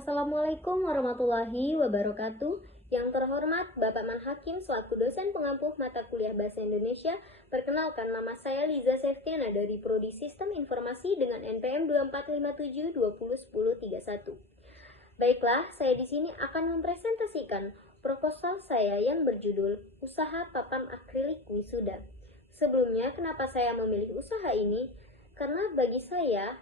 Assalamualaikum warahmatullahi wabarakatuh. Yang terhormat Bapak Manhakim selaku dosen pengampuh mata kuliah Bahasa Indonesia, perkenalkan nama saya Liza Septiana dari Prodi Sistem Informasi dengan NPM 2457201031. Baiklah, saya di sini akan mempresentasikan proposal saya yang berjudul Usaha Papan Akrilik Wisuda. Sebelumnya, kenapa saya memilih usaha ini? Karena bagi saya,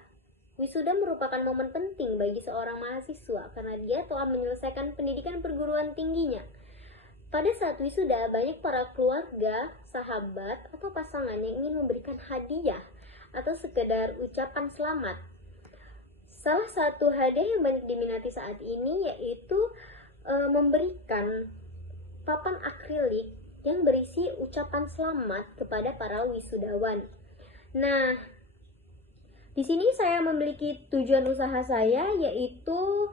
wisuda merupakan momen penting bagi seorang mahasiswa karena dia telah menyelesaikan pendidikan perguruan tingginya. Pada saat wisuda, banyak para keluarga, sahabat, atau pasangan yang ingin memberikan hadiah atau sekedar ucapan selamat. Salah satu hadiah yang banyak diminati saat ini yaitu memberikan papan akrilik yang berisi ucapan selamat kepada para wisudawan. Nah, di sini saya memiliki tujuan usaha saya, yaitu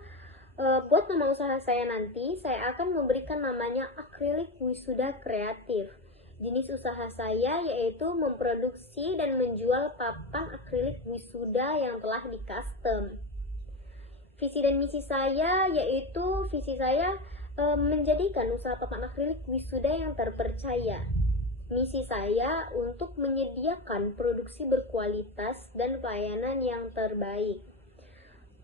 buat nama usaha saya nanti saya akan memberikan namanya Akrilik Wisuda Kreatif. Jenis usaha saya yaitu memproduksi dan menjual papan akrilik wisuda yang telah di-custom. Visi dan misi saya yaitu menjadikan usaha papan akrilik wisuda yang terpercaya. Misi saya untuk menyediakan produksi berkualitas dan pelayanan yang terbaik.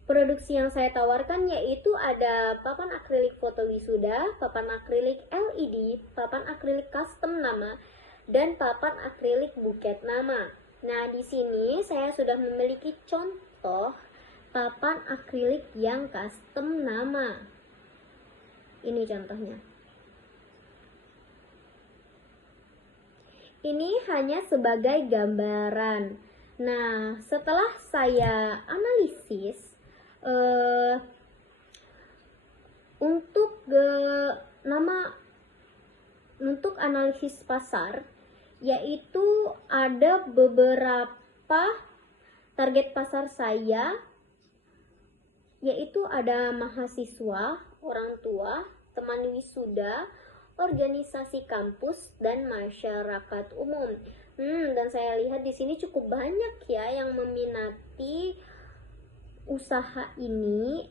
Produksi yang saya tawarkan yaitu ada papan akrilik foto wisuda, papan akrilik LED, papan akrilik custom nama, dan papan akrilik buket nama. Nah, di sini saya sudah memiliki contoh papan akrilik yang custom nama. Ini contohnya. Ini hanya sebagai gambaran. Nah, setelah saya analisis untuk analisis pasar, yaitu ada beberapa target pasar saya, yaitu ada mahasiswa, orang tua, teman wisuda, organisasi kampus, dan masyarakat umum. Dan saya lihat di sini cukup banyak ya yang meminati usaha ini,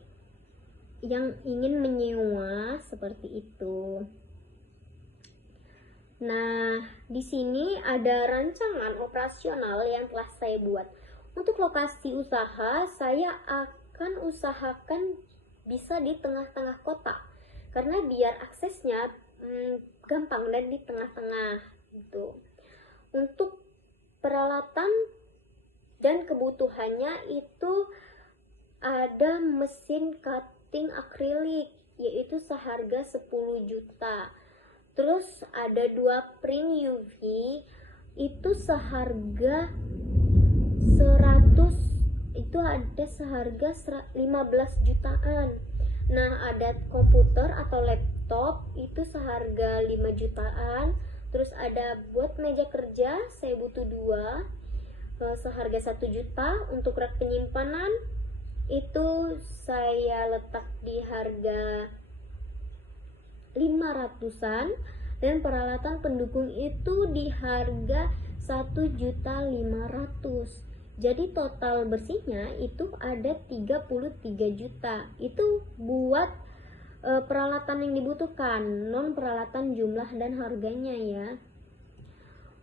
yang ingin menyewa seperti itu. Nah, di sini ada rancangan operasional yang telah saya buat. Untuk lokasi usaha, saya akan usahakan bisa di tengah-tengah kota, karena biar aksesnya gampang dan di tengah-tengah gitu. Untuk peralatan dan kebutuhannya itu ada mesin cutting akrilik yaitu seharga 10 juta. Terus ada 2 print UV itu seharga 15 jutaan. Nah, ada komputer atau laptop itu seharga 5 jutaan. Terus ada buat meja kerja saya butuh 2 seharga 1 juta. Untuk rak penyimpanan itu saya letak di harga 500-an, dan peralatan pendukung itu di harga 1.500.000. Jadi total bersihnya itu ada 33 juta. Itu buat peralatan yang dibutuhkan, non peralatan jumlah dan harganya ya.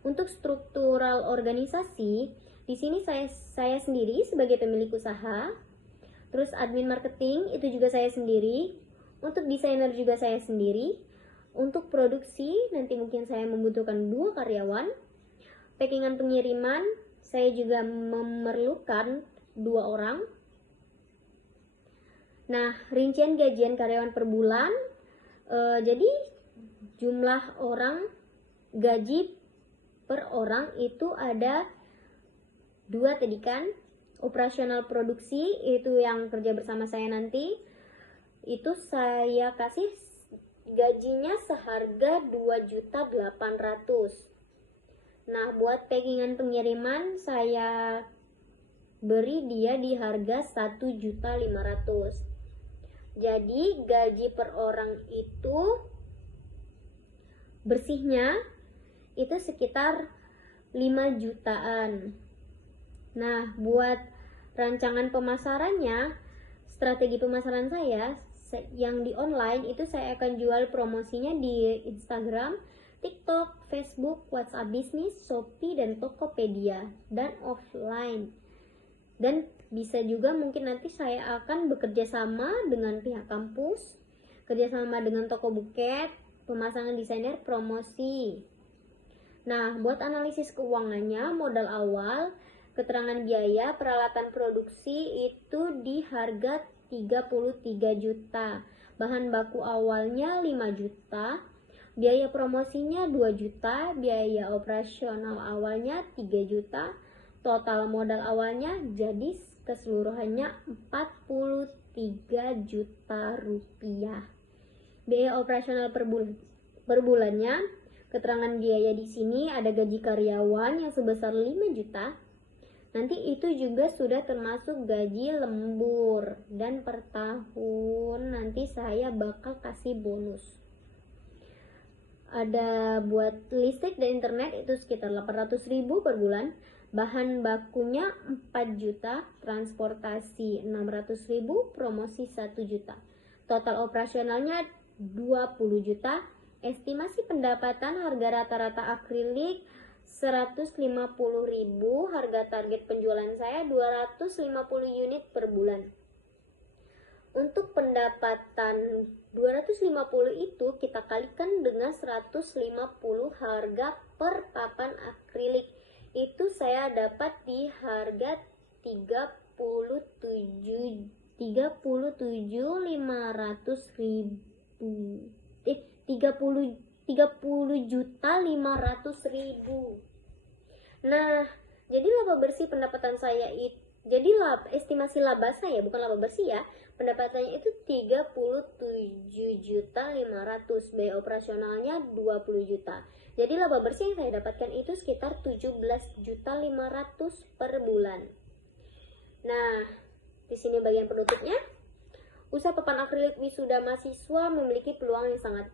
Untuk struktural organisasi, di sini saya sendiri sebagai pemilik usaha. Terus admin marketing itu juga saya sendiri. Untuk desainer juga saya sendiri. Untuk produksi nanti mungkin saya membutuhkan 2 karyawan. Packingan pengiriman saya juga memerlukan 2 orang. Nah, rincian gajian karyawan per bulan, jadi jumlah orang, gaji per orang itu ada 2 tadi kan. Operasional produksi itu yang kerja bersama saya nanti, itu saya kasih gajinya seharga 2.800.000. Nah, buat packingan pengiriman saya beri dia di harga 1.500.000. Jadi gaji per orang itu bersihnya itu sekitar 5 jutaan. Nah, buat rancangan pemasarannya Strategi pemasaran saya yang di online itu saya akan jual promosinya di Instagram, TikTok, Facebook, WhatsApp Bisnis, Shopee, dan Tokopedia, dan offline. Dan bisa juga mungkin nanti saya akan bekerja sama dengan pihak kampus, kerjasama dengan toko buket, pemasangan desainer, promosi. Nah, buat analisis keuangannya, modal awal, keterangan biaya, peralatan produksi itu di harga 33 juta. Bahan baku awalnya 5 juta, biaya promosinya 2 juta, biaya operasional awalnya 3 juta, total modal awalnya jadi keseluruhannya 43 juta rupiah. Biaya operasional per bulannya, keterangan biaya di sini ada gaji karyawan yang sebesar 5 juta. Nanti itu juga sudah termasuk gaji lembur, dan per tahun nanti saya bakal kasih bonus. Ada buat listrik dan internet itu sekitar 800.000 per bulan. Bahan bakunya 4 juta, transportasi 600.000, promosi 1 juta. Total operasionalnya 20 juta. Estimasi pendapatan harga rata-rata akrilik 150.000, harga target penjualan saya 250 unit per bulan. Untuk pendapatan 250 itu kita kalikan dengan 150 harga per papan akrilik. Itu saya dapat di harga 37.500.000. 30.500.000. Nah, jadi laba bersih pendapatan saya itu, jadi estimasi laba saya, bukan laba bersih ya, pendapatannya itu 37.500.000, biaya operasionalnya 20 juta. Jadi laba bersih yang saya dapatkan itu sekitar 17.500.000 per bulan. Nah, di sini bagian penutupnya. Usaha papan akrilik wisuda mahasiswa memiliki peluang yang sangat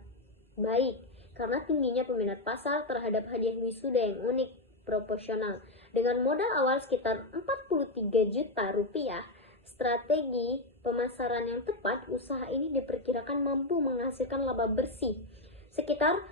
baik karena tingginya peminat pasar terhadap hadiah wisuda yang unik, proporsional. Dengan modal awal sekitar 43 juta rupiah, strategi pemasaran yang tepat, usaha ini diperkirakan mampu menghasilkan laba bersih sekitar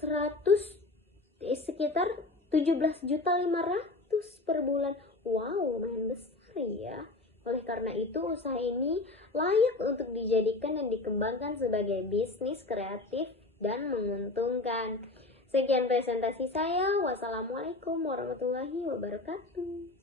17.500.000 per bulan. Wow, lumayan besar ya. Oleh karena itu, usaha ini layak untuk dijadikan dan dikembangkan sebagai bisnis kreatif dan menguntungkan. Sekian presentasi saya. Wassalamualaikum warahmatullahi wabarakatuh.